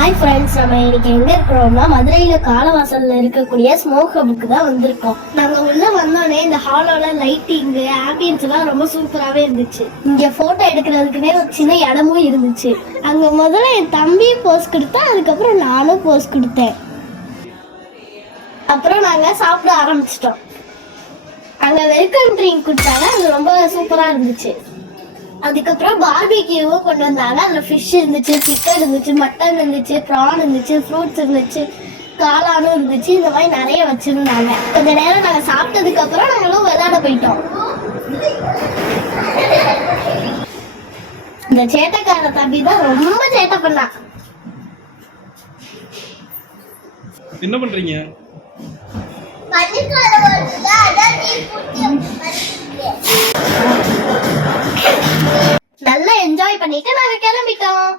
Hi friends, நம்ம இன்னைக்கு எங்க இருக்கிறோம்னா மதுரையில காலவாசல்ல இருக்கக்கூடிய ஸ்மோக் ஹபுக்கு தான் வந்திருக்கோம். நாங்க உள்ள வந்தோடனே இந்த ஹாலோட லைட்டிங் ஆம்பியன்ஸ் எல்லாம் ரொம்ப சூப்பராகவே இருந்துச்சு. இங்க போட்டோ எடுக்கிறதுக்குன்னே ஒரு சின்ன இடமும் இருந்துச்சு. அங்க முதல்ல என் தம்பி போஸ் கொடுத்தா, அதுக்கப்புறம் நானும் போஸ் கொடுத்தேன். அப்புறம் நாங்க சாப்பிட ஆரம்பிச்சிட்டோம். அங்க வெல்கம் ட்ரிங்க் கொடுத்தாங்க, அது ரொம்ப சூப்பரா இருந்துச்சு. அதுக்கப்புறம் பார்பிக்யூவும் கொண்டு வந்தாங்க. அதில் ஃபிஷ் இருந்துச்சு, சிக்கன் இருந்துச்சு, மட்டன் இருந்துச்சு, ப்ரான் இருந்துச்சு, ஃப்ரூட்ஸ் இருந்துச்சு, காளானும் இருந்துச்சு. இந்த மாதிரி நிறைய வச்சுருந்தாங்க. கொஞ்ச நேரம் நாங்கள் சாப்பிட்டதுக்கு அப்புறம் நாங்களும் விளையாட போயிட்டோம். இந்த சேட்டைக்கார தம்பி தான் ரொம்ப சேட்டை பண்ணா. என்ன பண்றீங்க? நல்லா என்ஜாய் பண்ணிட்டு நாங்க கிளம்பிட்டோம்.